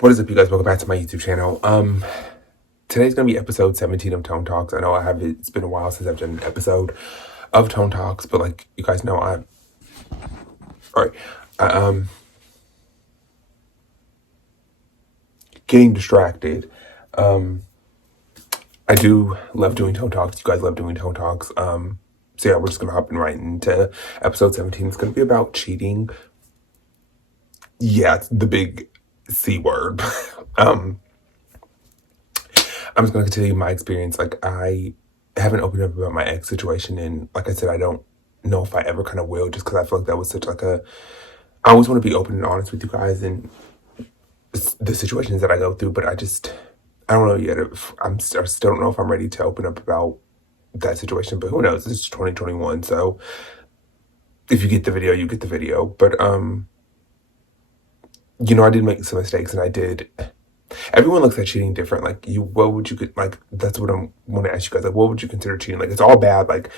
What is up, you guys? Welcome back to my YouTube channel. Today's gonna be episode 17 of Tone Talks. I know it's been a while since I've done an episode of Tone Talks, but like you guys know, alright. Getting distracted. I do love doing Tone Talks. You guys love doing Tone Talks. So yeah, we're just gonna hop in right into episode 17. It's gonna be about cheating. Yeah, it's the big C word. um, I'm just gonna continue my experience. Like I haven't opened up about my ex situation, and like I said, I don't know if I ever kind of will, just because I feel like that was such like a. I always want to be open and honest with you guys and the situations that I go through, but I don't know yet. If I still don't know if I'm ready to open up about that situation. But who knows? It's 2021, so if you get the video, you get the video. But I did make some mistakes, and I did. Everyone looks at cheating different. Like what would you like? That's what I'm want to ask you guys. Like, what would you consider cheating? Like, it's all bad. Like,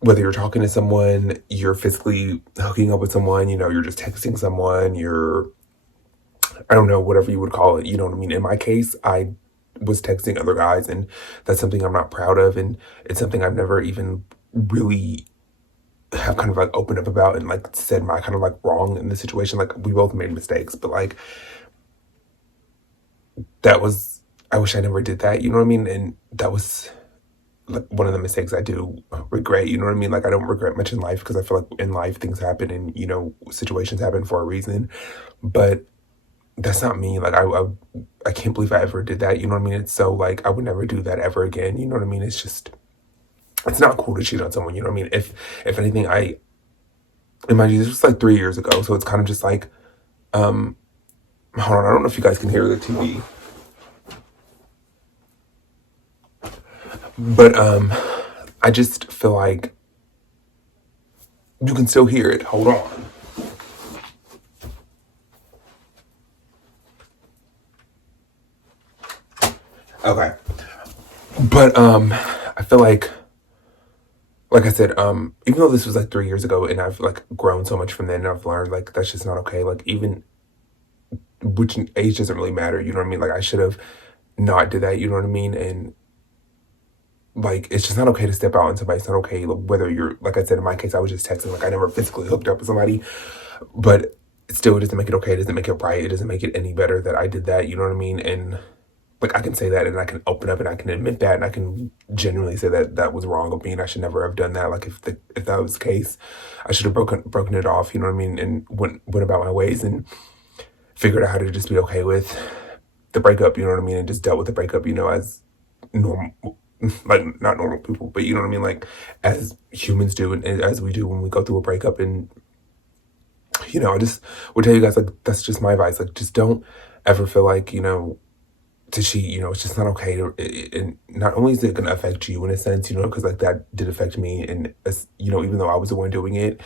whether you're talking to someone, you're physically hooking up with someone, you're just texting someone, I don't know, whatever you would call it. You know what I mean? In my case, I was texting other guys, and that's something I'm not proud of, and it's something I've never even really have kind of like opened up about and like said my kind of like wrong in the situation. Like, we both made mistakes, but like that was, I wish I never did that, you know what I mean? And that was like one of the mistakes I do regret, you know what I mean? Like, I don't regret much in life because I feel like in life things happen and, situations happen for a reason. But that's not me. Like, I can't believe I ever did that, you know what I mean? It's so like, I would never do that ever again, you know what I mean? It's not cool to cheat on someone, you know what I mean? If anything, mind you, this was like 3 years ago, so it's kind of just like, hold on, I don't know if you guys can hear the TV. But I just feel like you can still hear it. Hold on. Okay. But I feel like I said, even though this was like 3 years ago and I've like grown so much from then and I've learned like that's just not okay. Like, even which age doesn't really matter, you know what I mean? Like, I should have not did that, you know what I mean? And like, it's just not okay to step out on somebody. It's not okay, whether you're, like I said, in my case, I was just texting. Like, I never physically hooked up with somebody, but still, it doesn't make it okay. It doesn't make it right. It doesn't make it any better that I did that. You know what I mean? And like, I can say that, and I can open up, and I can admit that, and I can genuinely say that that was wrong of me, and I should never have done that. Like, if that was the case, I should have broken it off. You know what I mean? And went about my ways and figured out how to just be okay with the breakup. You know what I mean? And just dealt with the breakup. As normal, like, not normal people, but you know what I mean? Like, as humans do, and as we do when we go through a breakup. And I just would tell you guys, like, that's just my advice. Like, just don't ever feel like, to cheat, it's just not okay and not only is it going to affect you in a sense, because like that did affect me, and even though I was the one doing it,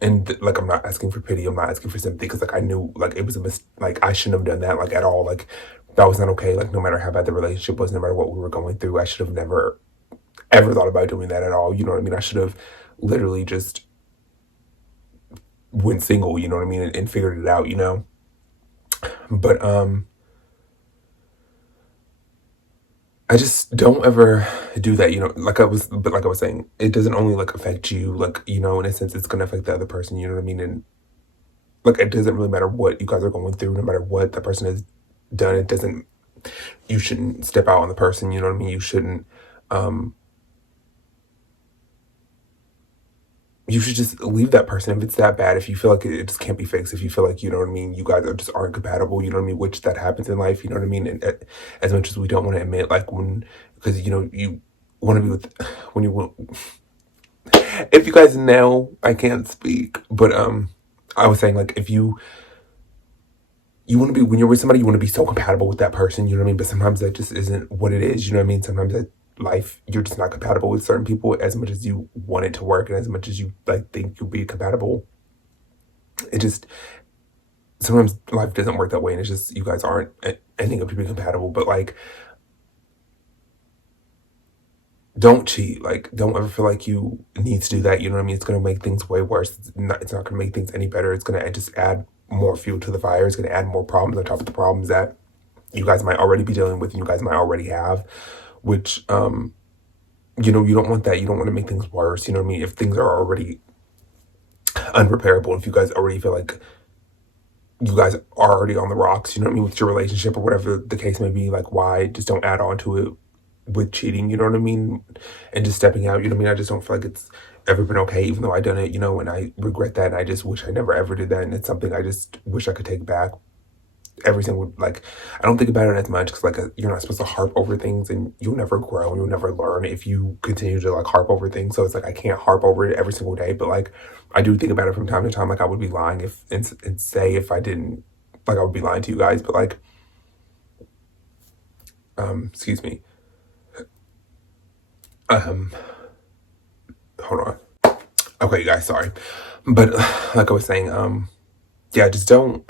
and like, I'm not asking for pity, I'm not asking for sympathy, because like, I knew like it was like, I shouldn't have done that, like, at all. Like, that was not okay. Like, no matter how bad the relationship was, no matter what we were going through, I should have never ever thought about doing that at all, you know what I mean? I should have literally just went single, you know what I mean, and figured it out, but I just don't ever do that, like I was saying, it doesn't only like affect you, like, in a sense, it's gonna affect the other person, you know what I mean? And like, it doesn't really matter what you guys are going through, no matter what the person has done, you shouldn't step out on the person, you know what I mean? You shouldn't, you should just leave that person if it's that bad. If you feel like it just can't be fixed, if you feel like, you know what I mean, you guys just aren't compatible, you know what I mean, which that happens in life, you know what I mean? And as much as we don't want to admit, like, because, you want to be with, when you want, if you guys know, I can't speak, but I was saying, like, if you want to be, when you're with somebody, you want to be so compatible with that person, you know what I mean? But sometimes that just isn't what it is, you know what I mean? Sometimes that life, you're just not compatible with certain people as much as you want it to work, and as much as you like think you'll be compatible. It just, sometimes life doesn't work that way, and it's just, you guys aren't ending up to be compatible. But like, don't cheat. Like, don't ever feel like you need to do that, you know what I mean? It's going to make things way worse. It's not going to make things any better. It's going to just add more fuel to the fire. It's going to add more problems on top of the problems that you guys might already be dealing with and you guys might already have, which, you know, you don't want that. You don't want to make things worse. You know what I mean? If things are already unrepairable, if you guys already feel like you guys are already on the rocks, you know what I mean, with your relationship or whatever the case may be, like, why just don't add on to it with cheating, you know what I mean? And just stepping out, you know what I mean? I just don't feel like it's ever been okay, even though I done it, you know, and I regret that. And I just wish I never ever did that. And it's something I just wish I could take back. Everything would, like, I don't think about it as much because, like, you're not supposed to harp over things and you'll never grow, you'll never learn if you continue to, like, harp over things. So it's like I can't harp over it every single day, but, like, I do think about it from time to time. Like, I would be lying if and say if I didn't, like, I would be lying to you guys. But, like, excuse me, hold on. Okay, you guys, sorry, but like I was saying, yeah, just don't.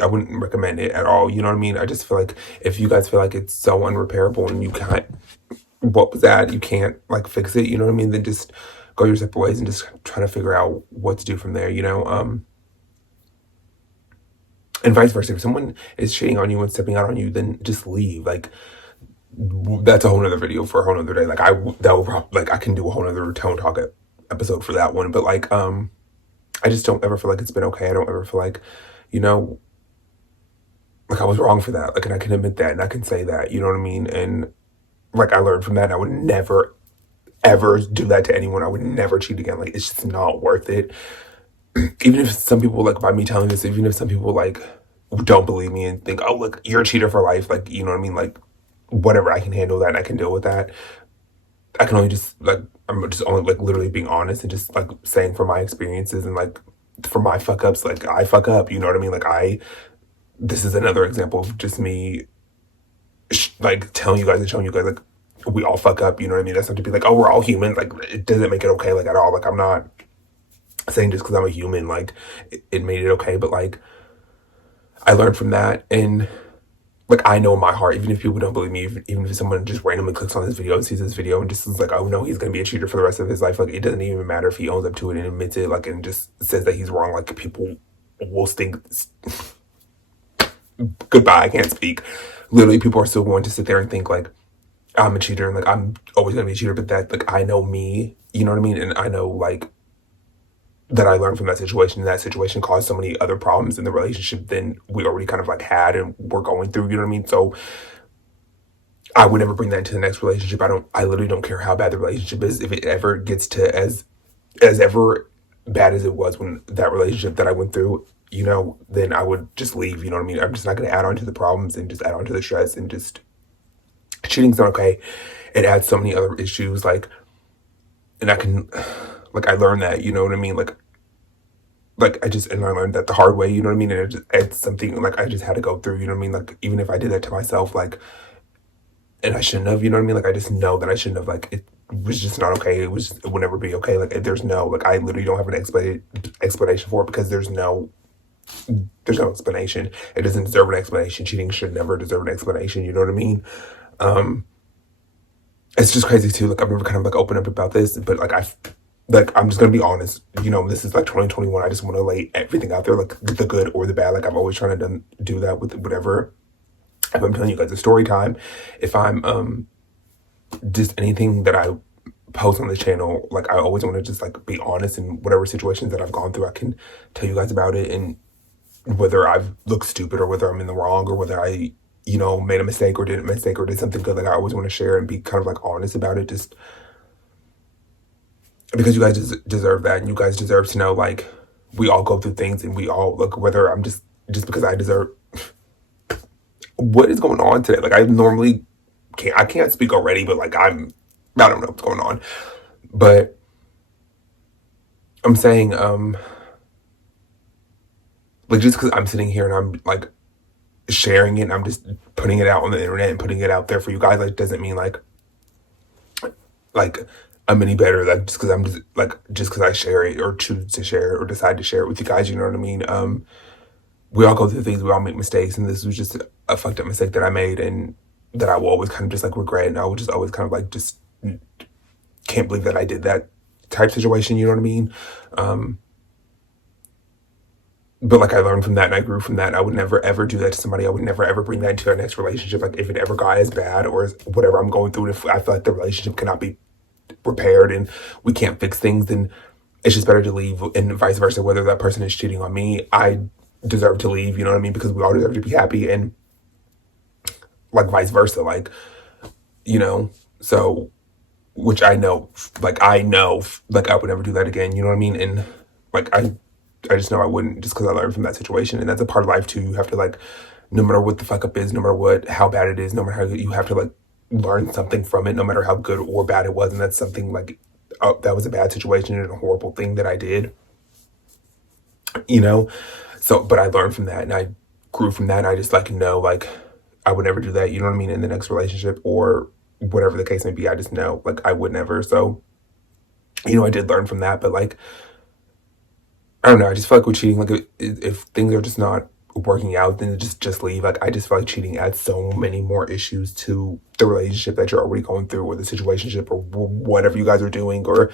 I wouldn't recommend it at all. You know what I mean? I just feel like if you guys feel like it's so unrepairable and you can't, what was that? You can't, like, fix it. You know what I mean? Then just go your separate ways and just try to figure out what to do from there. You know, and vice versa. If someone is cheating on you and stepping out on you, then just leave. Like, that's a whole nother video for a whole nother day. Like, that would probably, like, I can do a whole nother tone talk episode for that one. But, like, I just don't ever feel like it's been okay. I don't ever feel like, you know, like, I was wrong for that. Like, and I can admit that and I can say that, you know what I mean? And, like, I learned from that. And I would never, ever do that to anyone. I would never cheat again. Like, it's just not worth it. Even if some people, like, by me telling this, even if some people, like, don't believe me and think, oh, look, you're a cheater for life. Like, you know what I mean? Like, whatever, I can handle that and I can deal with that. I can only just, like, I'm just only, like, literally being honest and just, like, saying from my experiences and, like, for my fuck ups, like, I fuck up, you know what I mean? Like, this is another example of just me, like, telling you guys and showing you guys, like, we all fuck up, you know what I mean? That's not to be like, oh, we're all human. Like, it doesn't make it okay, like, at all. Like, I'm not saying just because I'm a human, like, it made it okay, but, like, I learned from that. And, like, I know in my heart, even if people don't believe me, even if someone just randomly clicks on this video and sees this video and just is like, oh no, he's gonna be a cheater for the rest of his life, like, it doesn't even matter if he owns up to it and admits it, like, and just says that he's wrong. Like, people will think, goodbye, I can't speak. Literally, people are still going to sit there and think, like, I'm a cheater and, like, I'm always gonna be a cheater, but that, like, I know me, you know what I mean? And I know, like, that I learned from that situation. And that situation caused so many other problems in the relationship than we already kind of, like, had and were going through, you know what I mean? So I would never bring that into the next relationship. I literally don't care how bad the relationship is. If it ever gets to as ever bad as it was when that relationship that I went through, you know, then I would just leave, you know what I mean? I'm just not going to add on to the problems and just add on to the stress, and just, cheating's not okay. It adds so many other issues, like, and I learned that, you know what I mean? Like, and I learned that the hard way, you know what I mean? And it's something, like, I just had to go through, you know what I mean? Like, even if I did that to myself, like, and I shouldn't have, you know what I mean? Like, I just know that I shouldn't have, like, it was just not okay. It would never be okay. Like, there's no, like, I literally don't have an explanation for it, because there's no explanation. It doesn't deserve an explanation. Cheating should never deserve an explanation, you know what I mean? It's just crazy too. Like, I've never kind of, like, opened up about this, but, like, I'm just gonna be honest. You know, this is, like, 2021. I just want to lay everything out there, like, the good or the bad. Like, I'm always trying to do that with whatever. If I'm telling you guys a story time, if I'm just anything that I post on this channel, like, I always want to just, like, be honest in whatever situations that I've gone through. I can tell you guys about it, and whether I've looked stupid or whether I'm in the wrong or whether I, you know, made a mistake or didn't mistake or did something good. Like, I always want to share and be kind of, like, honest about it, just because you guys deserve that, and you guys deserve to know, like, we all go through things, and we all, like, whether I'm just because I deserve. What is going on today? Like, I normally can't speak already, but, like, I don't know what's going on, but I'm saying, like, just because I'm sitting here and I'm, like, sharing it and I'm just putting it out on the internet and putting it out there for you guys, like, doesn't mean, like I'm any better. Like, just because I share it or choose to share it or decide to share it with you guys, you know what I mean? We all go through things, we all make mistakes, and this was just a fucked up mistake that I made, and that I will always kind of just, like, regret, and I will just always kind of, like, just can't believe that I did that type situation, you know what I mean? but like I learned from that and I grew from that. And I would never ever do that to somebody. I would never ever bring that into our next relationship. Like if it ever got as bad or whatever I'm going through, if I feel like the relationship cannot be repaired and we can't fix things, then it's just better to leave, and vice versa. Whether that person is cheating on me, I deserve to leave, you know what I mean? Because we all deserve to be happy, and like vice versa, like, you know, so, which I know, like I would never do that again, you know what I mean? And like, I just know I wouldn't, just because I learned from that situation. And that's a part of life too. You have to like, no matter what the fuck up is, no matter how bad it is, no matter how you have to like learn something from it, no matter how good or bad it was. And that's something like, oh, that was a bad situation and a horrible thing that I did, you know? So, but I learned from that and I grew from that. And I just like, know, like, I would never do that, you know what I mean? In the next relationship or whatever the case may be, I just know, like, I would never. So, you know, I did learn from that, but like, I don't know. I just feel like with cheating, like if things are just not working out, then just leave. Like I just feel like cheating adds so many more issues to the relationship that you're already going through, or the situationship, or whatever you guys are doing, or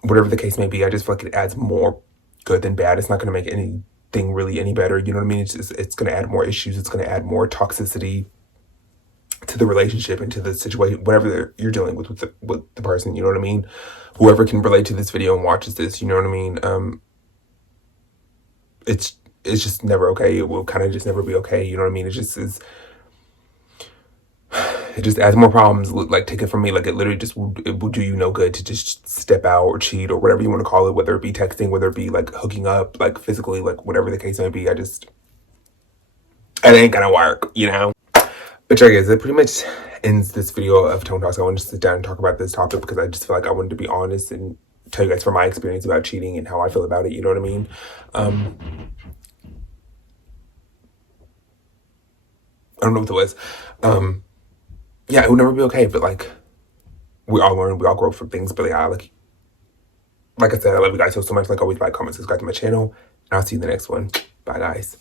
whatever the case may be. I just feel like it adds more good than bad. It's not going to make anything really any better. You know what I mean? It's going to add more issues. It's going to add more toxicity to the relationship and to the situation, whatever you're dealing with the person. You know what I mean? Whoever can relate to this video and watches this, you know what I mean? It's just never okay. It will kind of just never be okay. You know what I mean? It just is. It just adds more problems. Like, take it from me, like it literally just it will do you no good to just step out or cheat or whatever you want to call it, whether it be texting, whether it be like hooking up, like physically, like whatever the case may be. It ain't gonna work, you know? But yeah, guys, that pretty much ends this video of Tone Talks. I wanted to sit down and talk about this topic because I just feel like I wanted to be honest and tell you guys from my experience about cheating and how I feel about it. You know what I mean? I don't know what it was. Yeah, it would never be okay, but like we all learn, we all grow from things. But yeah, like I said, I love you guys so much. Like always, like, comment, subscribe to my channel, and I'll see you in the next one. Bye, guys.